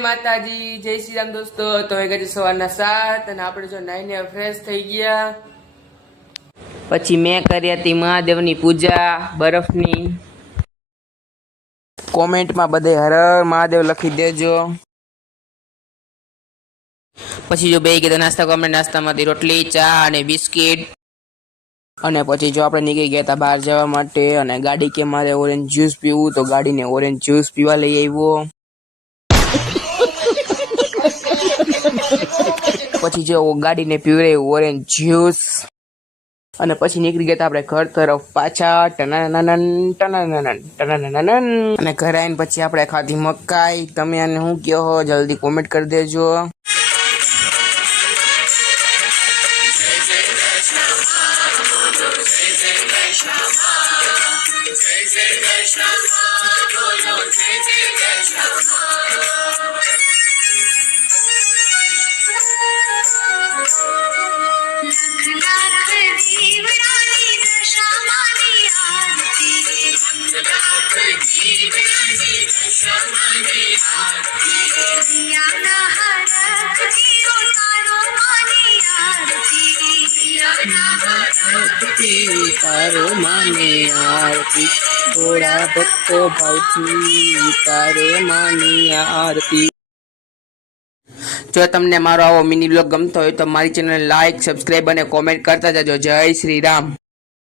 માતાજી, જય શ્રી રામ દોસ્તો। તો વાગ્યા છે સવારના 7 અને આપણે જો નાઈને ફ્રેશ થઈ ગયા। પછી મેં કરી હતી મહાદેવની પૂજા બરફની। કોમેન્ટમાં બધે હર હર મહાદેવ લખી દેજો। પછી જો બે ગયા નાસ્તા કરવા, નાસ્તામાંથી રોટલી, ચા અને બિસ્કિટ। અને પછી જો આપણે નીકળી ગયા હતા બહાર જવા માટે અને ગાડી કે મારે ઓરેન્જ જ્યુસ પીવું, તો ગાડીને ઓરેન્જ જ્યુસ પીવા લઈ આવ્યો। પછી જો ગાડીને પીવડાવ્યું ઓરેન્જ જ્યુસ અને પછી નીકળી ગયા આપણે ઘર તરફ પાછા। ટનાનન ટનાનન ટનાનન અને ઘરે આવીને પછી આપણે ખાધી મકાઈ। તમે આને શું કહો જલ્દી કોમેન્ટ કરી દેજો। તારો માને આરતી, થોડા ભક્તો ભાવથી તારે માની આરતી। જો તમને મારો આવો મિની બ્લોગ ગમતો હોય તો મારી ચેનલ લાઈક, સબસ્ક્રાઇબ અને કોમેન્ટ કરતા જજો। જય શ્રી રામ।